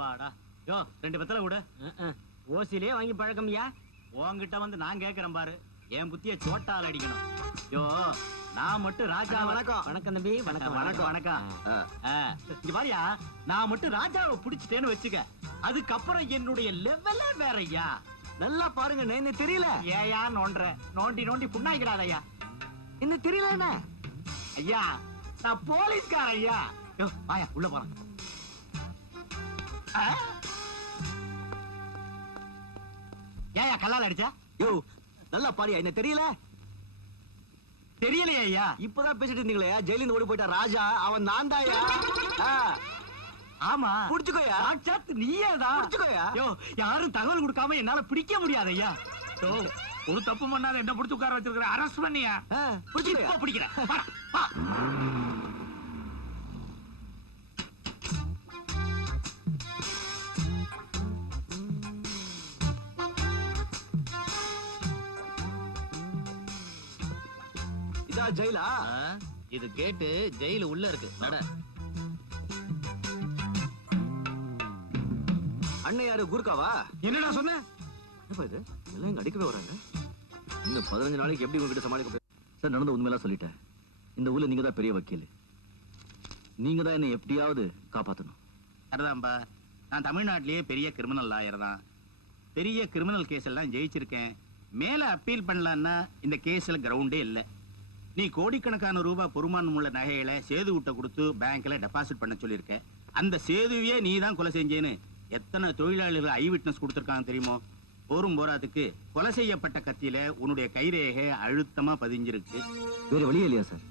அப்பாடா யோ 2 வெத்தலை கூட ஓசிலே வாங்கி பழக்கம்யா. உன்கிட்ட வந்து நான் கேக்குறேன் பாரு, என் புத்திய சோட்டால் அடிக்கணும். யோ நான் மட்டும் ராஜா. வணக்கம். வணக்கம் தம்பி. வணக்கம் வணக்கம் வணக்கம். இங்க பாரியா, நான் மட்டும் ராஜாவை பிடிச்சிட்டேன்னு வச்சுக்க, அதுக்கப்புறம் என்னுடைய லெவலே வேறய்யா. நல்லா பாருங்க, என்ன தெரியல. ஏயா நோண்ட நோண்டி நோண்டி புண்ணாய்க்கிறாதையா. என்ன தெரியல என்ன ஐயா, நான் போலீஸ்கார ஐயா. யோ வாயா உள்ள போறேன். ஏயா கல்லால அடிச்சா? யோ நல்லா பாரியா, என்ன தெரியல. தெரியலையா ஐயா? இப்பதான் பேசிட்டு இருந்தீங்களே, ஜெயிலிருந்து ஓடி போயிட்டா ராஜா, அவன் நான் தாயா. ஆமா புடிச்சுக்கோயா. சாட்சாத் நீயேதான். புடிச்சுக்கோயா. யோ யாரும் தகவல் கொடுக்காம என்னால பிடிக்க முடியாது ஐயா. ஒரு தப்பு பண்ணாத என்ன பிடிச்சு உட்கார வச்சிருக்கிற, அரஸ்ட் பண்ணியா? புடிச்சுக்கோயா. பிடிக்கிறேன். இதா ஜெயிலா? இது கேட்டு ஜெயிலு உள்ள இருக்கு. நட. அண்ணன் யாரு, குர்காவா? என்னடா சொன்ன? இது எல்லாம் இங்க அடிக்கவே வராங்க. இன்னும் 15 நாளைக்கு எப்படி உங்ககிட்ட சமாளிக்க? சார், நடந்த உண்மையெல்லாம் சொல்லிட்டேன். இந்த ஊர்ல நீங்க தான் பெரிய வக்கீல். நீங்க தான் என்னை எப்படியாவது காப்பாத்தணும். சரிதான்பா, நான் தமிழ்நாட்டிலேயே பெரிய கிரிமினல் லாயர் தான். பெரிய கிரிமினல் கேஸ் எல்லாம் ஜெயிச்சிருக்கேன். மேல அப்பீல் பண்ணலான்னா இந்த கேஸ்ல கிரவுண்டே இல்லை. நீ கோடிக்கணக்கான ரூபாய் பொறுமானம் உள்ள நகைகளை சேது விட்ட கொடுத்து பேங்க்ல டெபாசிட் பண்ண சொல்லியிருக்க. அந்த சேதுவையே நீ தான் கொலை செஞ்சேன்னு எத்தனை தொழிலாளிகள் ஐ விட்னஸ் கொடுத்திருக்காங்க தெரியுமோ? போரும் போராத்துக்கு கொலை செய்யப்பட்ட கத்தியில உன்னுடைய கைரேகை அழுத்தமா பதிஞ்சிருக்கு. வேற வழியே இல்லையா சார்?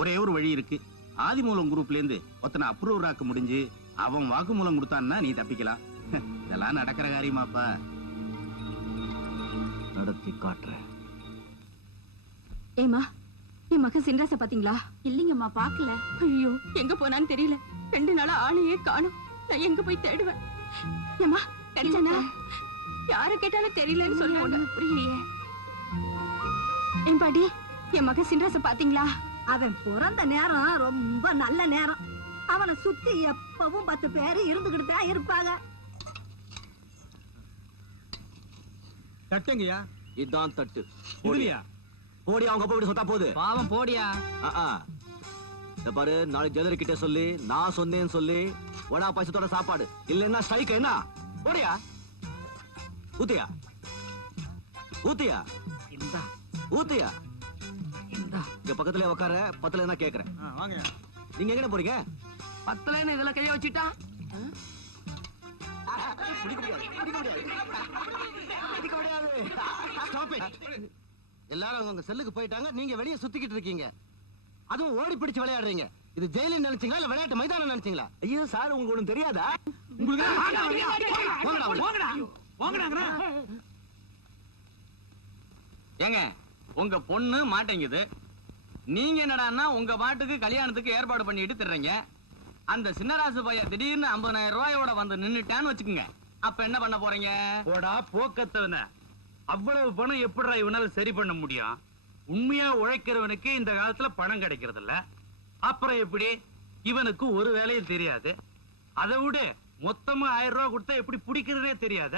ஒரே ஒரு வழி இருக்கு. ஆதிமூலம் குரூப்ல இருந்து ஒருத்தனை அப்ரூவர் ஆக்க முடிஞ்சு அவன் வாக்குமூலம் கொடுத்தான்னா நீ தப்பிக்கலாம். இதெல்லாம் நடக்கிற காரியமாப்பா? நடத்தி காட்டுறேன். ஏமா, என் மகன் சின்ராச பாத்தீங்களா? இல்லீங்கம்மா, பாக்கல. ஐயோ, எங்க போனான்னு தெரியல. 2 நாளா ஆளையே காணும். நான் எங்க போய் தேடுவேன்? ஏமா கிடைச்சானா? யார கேட்டாலும் தெரியலன்னு சொல்லுவாங்க. புரியலையே. என் பாட்டி, என் மகன் சின்ராச பாத்தீங்களா? அவன் பிறந்த நேரம் ரொம்ப நல்ல நேரம். அவனை சுத்தி எப்பவும் 10 பேரு இருந்துகிட்டு தான் இருப்பாங்க. தட்டுங்கயா. இதான் தட்டு. போடியா போடி, அவங்க அப்பா வீட்டு சொத்தா போகுது. பாவம் போடியா. பாரு, நாளைக்கு ஜெதரி கிட்ட சொல்லி நான் சொன்னேன்னு சொல்லி வடா பைசத்தோட சாப்பாடு இல்லன்னா ஸ்ட்ரைக். என்ன போடியா? ஊத்தியா ஊத்தியா ஊத்தியா. இங்க பக்கத்துல உட்கார, பத்துல என்ன கேக்குறேன். வாங்க. நீங்க எங்க போறீங்க? 10ல இதுல கைய வச்சுட்டா பிடிக்க முடியாது, பிடிக்க முடியாது, பிடிக்க முடியாது. Stop it. எல்லாரும் உங்க செல்லுக்கு போயிட்டாங்க, நீங்க வெளியே சுத்திக்கிட்டு இருக்கீங்க. அதுவும் ஓடி பிடிச்சு விளையாடுறீங்க. இது ஜெயில நினைச்சீங்களா இல்ல விளையாட்டு மைதானம் நினைச்சீங்களா? ஐயோ சார், உங்களுக்கு ஒண்ணும் தெரியாதா? ஏங்க, உங்க பொண்ணு மாட்டேங்குது. நீங்க என்னடான்னா உங்க பாட்டுக்கு கல்யாணத்துக்கு ஏற்பாடு பண்ணிட்டு திர்றீங்க. அந்த சின்னராசு பையன் திடீர்னு 50,000 ரூபாயோட வந்து நின்னுட்டான்னு வச்சுக்கோங்க, அப்ப என்ன பண்ண போறீங்க? போடா போக்கத்தவன, அவ்வளவு பணம் எப்படிடா இவனால சரி பண்ண முடியும்? உண்மையா உழைக்கிறவனுக்கு இந்த காலத்துல பணம் கிடைக்கிறது இல்ல, அப்புறம் எப்படி? இவனுக்கு ஒரு வேலையும் தெரியாது. அதை விட மொத்தமா 1000 ரூபாய் கொடுத்தா எப்படி பிடிக்கிறதுனே தெரியாத.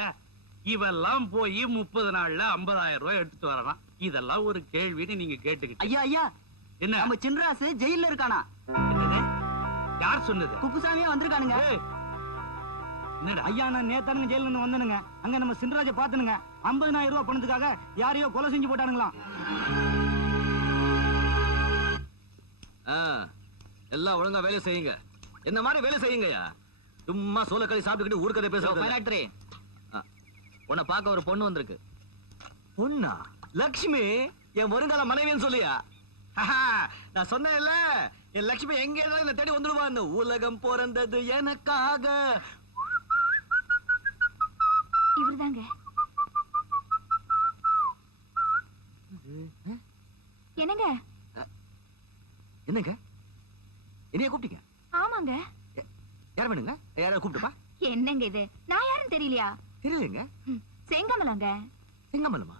இவெல்லாம் போய் 30 நாள்ல 50,000 ரூபாய் எடுத்துட்டு வரலாம். இதெல்லாம் ஒரு கேள்வின்னு நீங்க கேட்டுக்கிட்டு. ஐயா ஐயா, என்ன நம்ம சின்ராசு ஜெயில இருக்கானா? யார் சொன்னது? குப்புசாமியா வந்திருக்கானுங்க. என்னடா ஐயா, நான் நேத்தானுங்க ஜெயில இருந்து வந்தனுங்க. அங்க நம்ம சின்ராஜை பாத்துனுங்க. 50,000 ரூபாய் பணத்துக்காக யாரையோ கொலை செஞ்சு போட்டானுங்களாம். எல்லாம் ஒழுங்கா வேலை செய்யுங்க. என்ன மாதிரி வேலை செய்யுங்கயா. சும்மா சோளக்களி சாப்பிட்டுக்கிட்டு ஊர்க்கதை பேசுறது. உன்னை பார்க்க ஒரு பொண்ணு வந்திருக்கு. பொண்ணா? லட்சுமி என் வருங்கால மனைவின்னு சொல்லியா? நான் சொன்னேன்ல, என் லட்சுமி எங்க இருந்தாலும் என்ன தேடி வந்துடுவான்னு. உலகம் பிறந்தது எனக்காக. இவர்தாங்க. என்னங்க? என்னங்க என்னைய கூப்பிட்டீங்க? ஆமாங்க. யார் வேணுங்க? யாராவது கூப்பிட்டுப்பா. என்னங்க இது? நான் யாரும் தெரியலையா? தெரியலங்க. செங்கமலங்க. செங்கமலமா?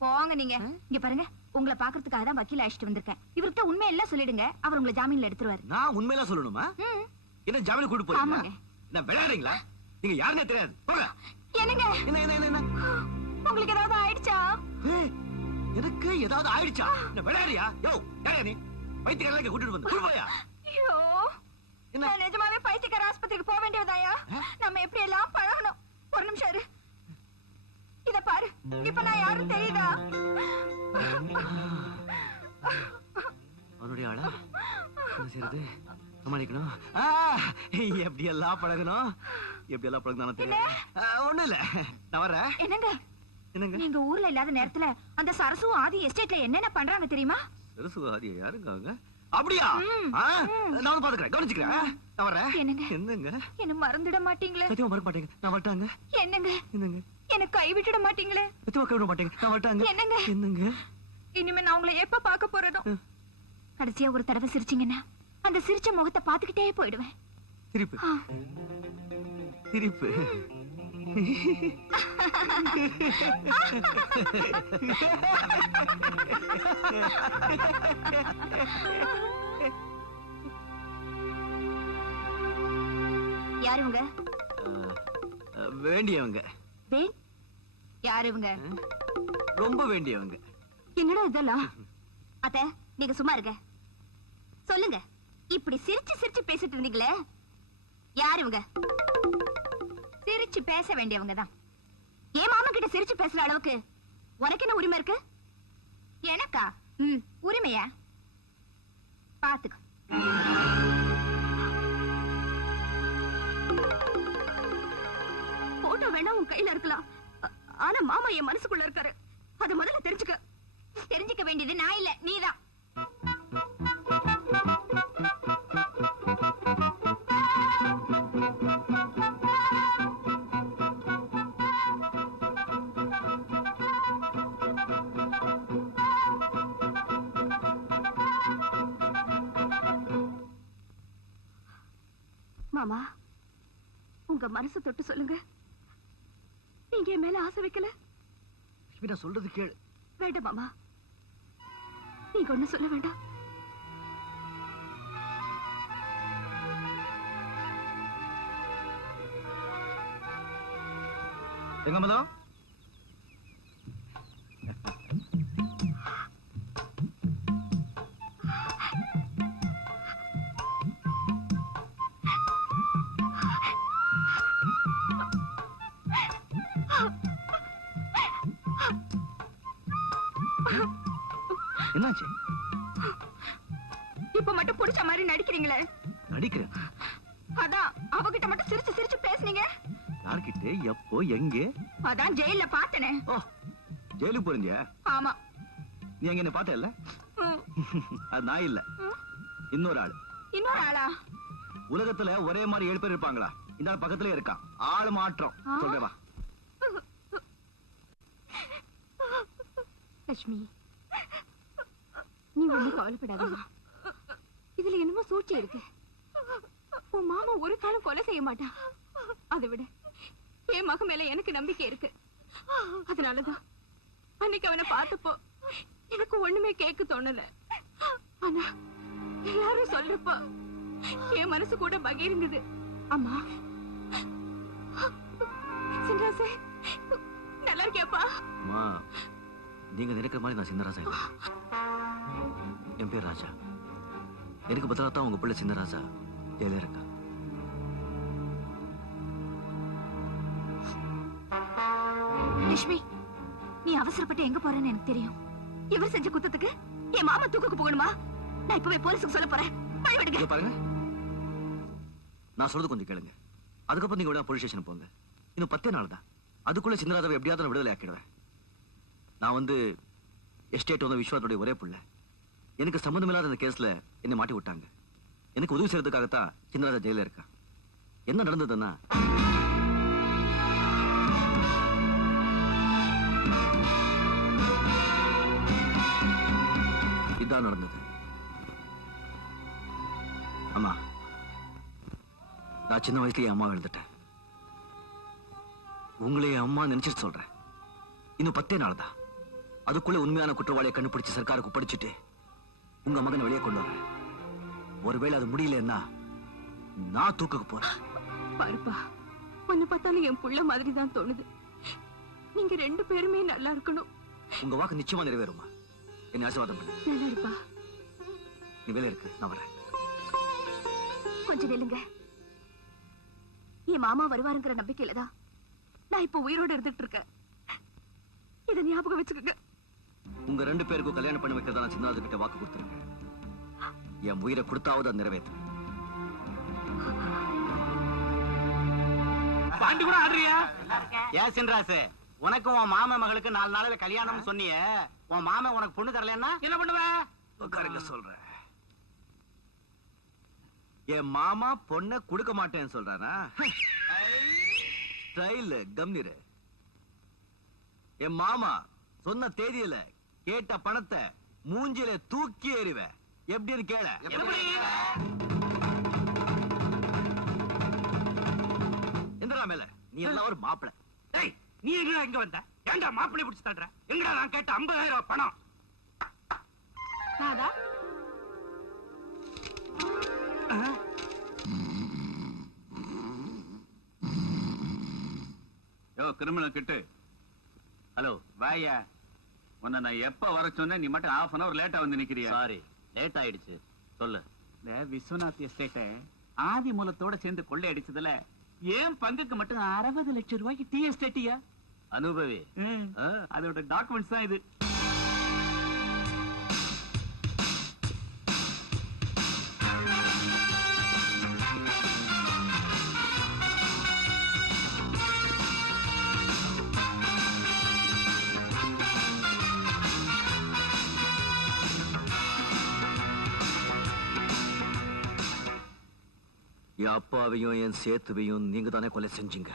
போங்க நீங்க. இங்க பாருங்க, உங்களை பாக்குறதுக்காக தான் வக்கீல் அழைச்சிட்டு வந்திருக்கேன். இவர்கிட்ட உண்மை எல்லாம் சொல்லிடுங்க, அவர் உங்களை ஜாமீன்ல எடுத்துருவாரு. நான் உண்மையெல்லாம் சொல்லணுமா? என்ன ஜாமீன் கூட்டு போறீங்க? என்ன விளையாடுறீங்களா? நீங்க யாருன்னே தெரியாது போங்க. என்னங்க என்ன என்ன என்ன என்ன உங்களுக்கு ஏதாவது ஆயிடுச்சா? ஏய், எனக்கு ஏதாவது ஆயிடுச்சா? என்ன விளையாடுறியா? யோ யாரையா நீ? பைத்தியக்காரங்க கூட்டிட்டு வந்து போயா? ஐயோ நான் நிஜமாவே பைத்தியக்கார ஆஸ்பத்திரிக்கு போக வேண்டியதாயா? நம்ம எப்படி எல்லாம் பழகணும். ஒரு நிமிஷம் இரு. இத பாரு, இப்ப நான் யாரும் தெரியுதா? அவனுடைய ஆளா என்ன செய்யறது? சமாளிக்கணும். எப்படி எல்லாம் பழகணும், எப்படி எல்லாம் பழகணும் தெரியும். ஒண்ணும் இல்ல, நான் வர்றேன். என்னங்க என்னங்க நீங்க ஊர்ல இல்லாத நேரத்துல அந்த சரசும் ஆதி எஸ்டேட்ல என்னென்ன பண்றாங்க தெரியுமா? சரசுவாதி யாருங்க அவங்க? அப்படியா? நான் வந்து பாத்துக்கிறேன், கவனிச்சுக்கிறேன். நான் வர்றேன். என்னங்க என்னங்க என்ன மறந்துட மாட்டீங்களே? சத்தியமா மறக்க மாட்டேங்க, நான் வரட்டாங்க. என்னங்க என்னங்க என்ன கை விட்டுட மாட்டீங்களே? சத்தியமா கை விட மாட்டேங்க, நான் வரட்டாங்க. என்னங்க என்னங்க இனிமே நான் உங்களை எப்ப பார்க்க போறதோ? கடைசியா ஒரு தடவை சிரிச்சீங்கன்னா அந்த சிரிச்ச முகத்தை பாத்துக்கிட்டே போயிடுவேன். சிரிப்பு சிரிப்பு. யாரு இவங்க? வேண்டியவங்க. யாரு இவங்க? ரொம்ப வேண்டியவங்க. என்னடா இதெல்லாம்? அத்தை நீங்க சும்மா இருங்க. சொல்லுங்க, இப்படி சிரிச்சு சிரிச்சு பேசிட்டு இருந்தீங்களே, யாரு இவங்க? சிரிச்சு பேச வேண்டியவங்க தான். என் மாமா கிட்ட சிரிச்சு பேசுற அளவுக்கு உனக்கு என்ன உரிமை இருக்கு? எனக்கா? உரிமையா? பாத்துக்க. போட்டோ வேணா உன் கையில இருக்கலாம், ஆனா மாமா என் மனசுக்குள்ள இருக்காரு. அது முதல்ல தெரிஞ்சுக்க. தெரிஞ்சுக்க வேண்டியது நான் இல்ல, நீதான். மாமா, உங்க மனசு தொட்டு சொல்லுங்க, நீங்க என் மேல ஆசை வைக்கல? நான் சொல்றது கேளு. வேண்டாம் மாமா, நீங்க ஒண்ணு சொல்ல வேண்டாம். எங்க மதம்? என்னாச்சு? இப்ப மட்டும் புடிச்ச மாதிரி நடிக்கிறீங்களே. நடிக்கிறேன். அதான் அவகிட்ட மட்டும் சிரிச்சு சிரிச்சு பேசுனீங்க. யார்கிட்ட, எப்போ, எங்க? அதான் ஜெயில பார்த்தனே. ஓ, ஜெயிலுக்கு போறீங்க? ஆமா. நீ எங்க என்ன பார்த்த இல்ல? அது நான் இல்ல, இன்னொரு ஆளு. இன்னொரு ஆளா? உலகத்துல ஒரே மாதிரி 7 பேர் இருப்பாங்களா? இந்த ஆள் பக்கத்துல இருக்கான். ஆளு மாற்றம். சொல்றேன் வா. லட்சுமி, நீ ஒண்ணும் கவலைப்படாதம்மா. இதுல என்னமோ சூழ்ச்சி இருக்கு. உன் மாமா ஒரு காலம் கொலை செய்ய மாட்டான். அதை விட என் மக மேல எனக்கு நம்பிக்கை இருக்கு. அதனாலதான் அன்னைக்கு அவனை பார்த்தப்போ எனக்கு ஒண்ணுமே கேட்க தோணல. ஆனா எல்லாரும் சொல்றப்போ என் மனசு கூட பகிர்ந்தது. அம்மா, சின்ராசே, நல்லா இருக்கியாப்பா? அம்மா, நீங்க நினைக்கிற மாதிரி நான் சின்னராசா இல்ல. என் பேர் ராஜா. எனக்கு பதிலா தான் உங்க பிள்ளை சின்னராசா ஜெயில இருக்கா. லட்சுமி, நீ அவசரப்பட்டு எங்க போறேன்னு எனக்கு தெரியும். இவர் செஞ்ச குத்தத்துக்கு என் மாமா தூக்குக்கு போகணுமா? நான் இப்பவே போலீஸுக்கு சொல்ல போறேன். இங்க பாருங்க, நான் சொல்றது கொஞ்சம் கேளுங்க. அதுக்கப்புறம் நீங்க போலீஸ் ஸ்டேஷன் போங்க. இன்னும் 10 நாள் தான். அதுக்குள்ள சின்னராஜாவை எப்படியாவது நான் விடுதலை ஆக்கிடுவேன். நான் வந்து எஸ்டேட் வந்து விஸ்வாத்துடைய ஒரே புள்ள. எனக்கு சம்மந்தம் இல்லாத இந்த கேஸ்ல என்னை மாட்டி விட்டாங்க. எனக்கு உதவி செய்யறதுக்காகத்தான் சின்னராஜா ஜெயில இருக்கா. என்ன நடந்ததுன்னா, இதான் நடந்தது. அம்மா, நான் சின்ன வயசுலயே அம்மா எழுந்துட்டேன். உங்களையே அம்மா நினைச்சிட்டு சொல்றேன். இன்னும் 10 நாள் தான். அதுக்குள்ள உண்மையான குற்றவாளியை கண்டுபிடிச்சு சர்க்காருக்கு படிச்சுட்டு உங்க மகனை வெளியே கொண்டு வரேன். ஒருவேளை அது முடியலன்னா நான் தூக்குக்கு போறேன். பாருப்பா, உன்னை பார்த்தா பார்த்தாலும் என் புள்ள மாதிரி தான் தோணுது. நீங்க 2 பேருமே நல்லா இருக்கணும். உங்க வாக்கு நிச்சயமா நிறைவேறுமா? என்ன ஆசீர்வாதம் பண்ணு. நல்லா இருப்பா. நீ வேலை இருக்கு, நான் வரேன். கொஞ்சம் நில்லுங்க. என் மாமா வருவாருங்கிற நம்பிக்கையில தான் நான் இப்ப உயிரோட இருந்துட்டு இருக்கேன். இத ஞாபகம் வச்சுக்கோங்க. உங்க 2 பேருக்கும் கல்யாணம் பண்ணி வைக்கிறதா நான் சின்னராஜு கிட்ட வாக்கு கொடுத்திருக்கேன். என் உயிரை கொடுத்தாவது அதை நிறைவேற்று. பாண்டி கூட ஆடுறியா? ஏன் சின்ராசு, உனக்கும் உன் மாமன் மகளுக்கு 4 நாளையில கல்யாணம் சொன்னியே, உன் மாமன் உனக்கு பொண்ணு தரலன்னா என்ன பண்ணுவ? உட்காருங்க சொல்றேன். என் மாமா பொண்ணை கொடுக்க மாட்டேன்னு சொல்றானா? ஸ்டைல் கம்னிரு. என் மாமா சொன்ன தேதியில கேட்ட பணத்தை மூஞ்சில தூக்கி எறிவ. எப்படின்னு கேள. எந்திரா மேல. நீ எல்லாம் ஒரு மாப்பிள. டேய், நீ எங்கடா இங்க வந்த? ஏன்டா மாப்பிள்ளை பிடிச்சு தள்ளுற? எங்கடா நான் கேட்ட 50,000 பணம்? ராதா, யோ கிரிமினல் கிட்டு. ஹலோ வாயா. உன்னை நான் எப்ப வர சொன்னேன், நீ மட்டும் ½ hour லேட்டா வந்து நிக்கிறியா? சாரி, லேட் ஆயிடுச்சு. சொல்லு. இந்த விஸ்வநாத் எஸ்டேட்டை ஆதி மூலத்தோட சேர்ந்து கொள்ளை அடிச்சதுல ஏன் பங்குக்கு மட்டும் 60 லட்சம் ரூபாய்க்கு டீ எஸ்டேட்டியா? அனுபவி. அதோட டாக்குமெண்ட்ஸ் தான் இது. என் அப்பாவையும் என் சேத்துவையும் நீங்க தானே கொலை செஞ்சீங்க.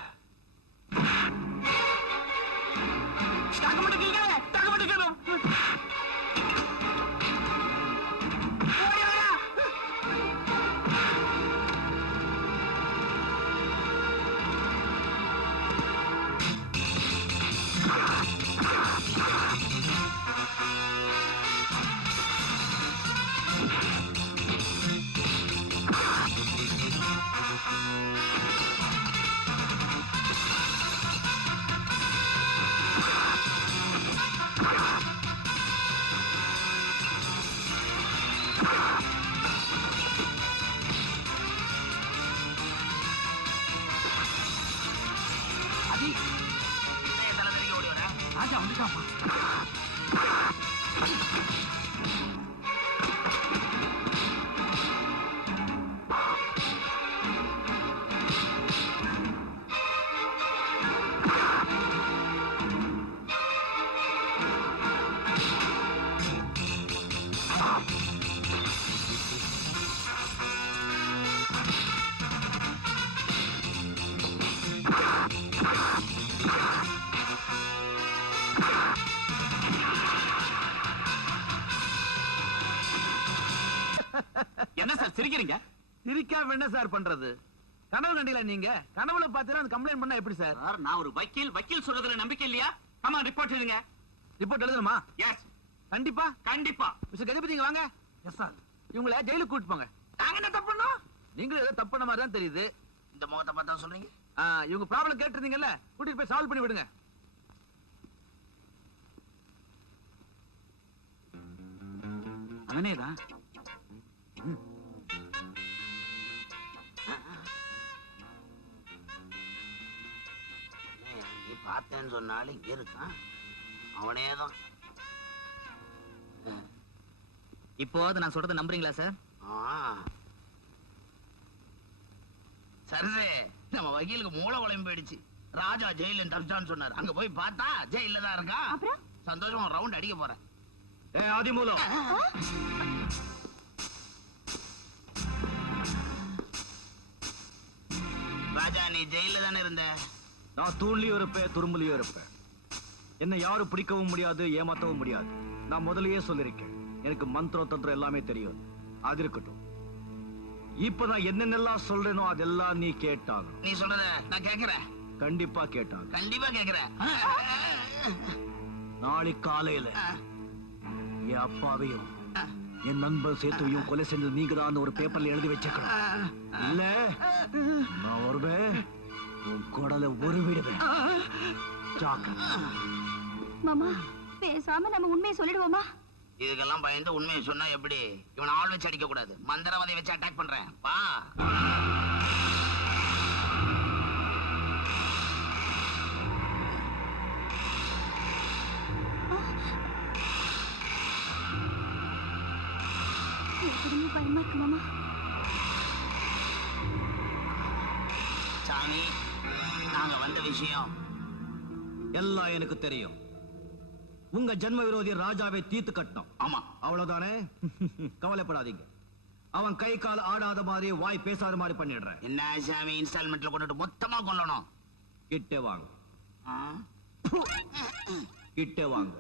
என்ன சார் சிரிக்கிறீங்க? சிரிக்காம என்ன சார் பண்றது? கனவு கண்டீங்களா நீங்க? கனவுல பாத்தீங்கன்னா அந்த கம்ப்ளைண்ட் பண்ணா எப்படி சார்? சார் நான் ஒரு வக்கீல் சொல்றதுல நம்பிக்கை இல்லையா? ஆமா, ரிப்போர்ட் எழுதுங்க. ரிப்போர்ட் எழுதணுமா? எஸ், கண்டிப்பா. கண்டிப்பா. மிஸ்டர் கஜபதி இங்க வாங்க. Yes sir. இவங்கள ஜெயிலுக்கு கூட்டிட்டு போங்க. நாங்க என்ன தப்பு பண்ணோம்? நீங்களும் ஏதோ தப்பு பண்ண மாதிரி தான் தெரியுது. இந்த முகத்தை பார்த்தா சொல்றீங்க? இவங்க ப்ராப்ளம் கேட்டிருந்தீங்கல்ல, கூட்டிட்டு போய் சால்வ் பண்ணி விடுங்க. அவனேதான். நீ பார்த்தேன்னு சொன்னாலும் இங்க இருக்கான். அவனேதான். இப்போது நான் சொல்றதை நம்புறீங்களா சார்? சரி, நம்ம வக்கீலுக்கு மூளை குழம்பு போயிடுச்சு. ராஜா ஜெயில தப்பிச்சான்னு சொன்னார். அங்க போய் பார்த்தா ஜெயில தான் இருக்கான். சந்தோஷமா ரவுண்ட் அடிக்க போறேன். ஆதிமூலம், ராஜா நீ ஜெயில தானே இருந்த? நான் தூண்லயும் இருப்பேன், துரும்புலயும் இருப்பேன். என்னை யாரும் பிடிக்கவும் முடியாது, ஏமாத்தவும் முடியாது. நான் முதல்லயே சொல்லிருக்கேன், எனக்கு மந்திரம் தந்திரம் எல்லாமே தெரியும். அது இருக்கட்டும். இப்ப நான் என்னென்னலாம் சொல்றேனோ அதெல்லாம் நீ கேட்டாங்க. நீ சொல்றத நான் கேக்குறேன். கண்டிப்பா கேட்டாங்க. கண்டிப்பா கேக்குறேன். நாளைக்கு காலையில என் அப்பாவையும் என் நண்பன் சேத்துவையும் கொலை செஞ்சது நீங்க தான் ஒரு பேப்பர்ல எழுதி வச்சுக்கணும். இல்ல நான் வருவேன், உன் குடல ஒரு விடுவேன். ஜாக்கிரதை. மாமா பேசாம நம்ம உண்மையை சொல்லிடுவோமா? இதுக்கெல்லாம் பயந்து உண்மையை சொன்னா எப்படி? இவனை ஆள் வச்சு அடிக்க கூடாது, மந்திரவாதி வச்சு அட்டாக் பண்றேன். வா. எப்படின்னு பயமா இருக்கு மாமா. சாமி, நாங்க வந்த விஷயம் எல்லாம் எனக்கு தெரியும். உங்க ஜென்ம விரோதி ராஜாவை தீர்த்து கட்டணும். ஆமா. அவ்வளவுதானே? கவலைப்படாதீங்க. அவன் கை கால் ஆடாத மாதிரி வாய் பேசாத மாதிரி பண்ணிடுறேன். என்ன சாமி, இன்ஸ்டால்மெண்ட்ல கொண்டுட்டு மொத்தமா கொல்லணும்? கிட்டே வாங்க. ஆ? கிட்டே வாங்க.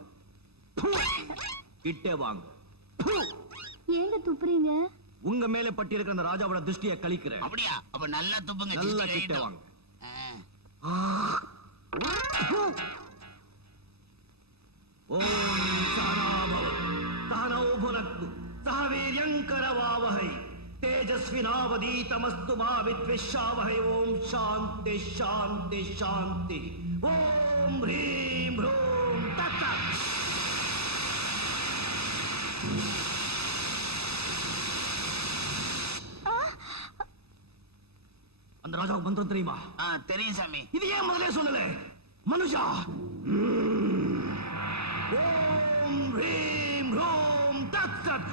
கிட்டே வாங்க. ஏங்க துப்புறீங்க? உங்க மேல பட்டி இருக்கிற அந்த ராஜாவோட திருஷ்டியை கழிக்கிறேன். அப்படியா? அப்ப நல்லா துப்புங்க. நல்லா சிஸ்டர் கிட்டே கையிட்டு. வாங்க. ஓம் சனாபவ தானோ புனக்கு சஹவீர்யங்கரவாவஹை தேஜஸ்வினாவதீதமஸ்து மா வித்விஷாவஹை. ஓம் சாந்தி சாந்தி சாந்தி. ஓம் ஹ்ரீம் ஹ்ரூம் தத்தத். அந்த ராஜாவுக்கு மந்திரம் தெரியுமா? தெரியும் சாமி. இது ஏன் முதலே சொல்லல? மனுஷா, ஓம் ஹ்ரீம் ஹ்ரூம் தத்சத்.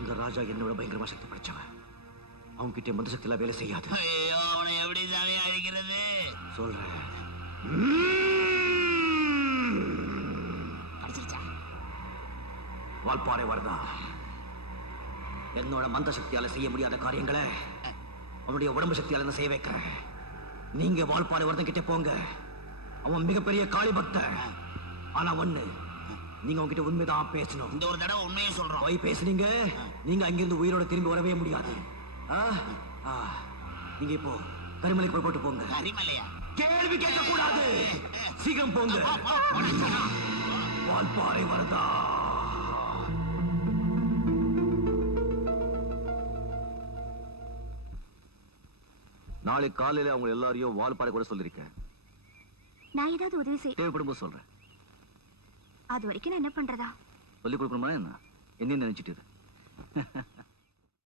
இந்த ராஜா என்னோட பயங்கரமா சக்தி படிச்சவன். அவங்க கிட்ட மந்த சக்தி எல்லாம் வேலை செய்யாது. ஐயோ, அவனை எப்படி சாமி அழிக்கிறது? சொல்றேன். வால்பாறை வரதா என்னோட மந்த சக்தியால செய்ய முடியாத காரியங்களை அவனுடைய உடம்பு சக்தியால நான் செய்ய வைக்கிறேன். நீங்க வால்பாறை வரதன் கிட்ட போங்க. அவன் மிகப்பெரிய காளி பக்தன். ஆனா ஒண்ணு, நீங்க அவன்கிட்ட உண்மைதான் பேசணும். இந்த ஒரு தடவை உண்மையை சொல்றோம். போய் பேசுனீங்க, நீங்க அங்கிருந்து உயிரோட திரும்பி வரவே முடியாது. நீங்க இப்போ கரிமலை போட்டு போங்க. கரிமலையா? கேள்வி கேட்க கூடாது. சீக்கிரம் போங்க. வால்பாறை வரதா. நாளை காலையில அவங்க எல்லாரையும் வால்பாறை கூட சொல்லிருக்கேன். நான் ஏதாவது உதவி செய்ய தேவைப்படும் சொல்றேன். அது வரைக்கும் நான் என்ன பண்றதா? சொல்லிக் கொடுக்கணுமா என்ன? என்ன நினைச்சிட்டு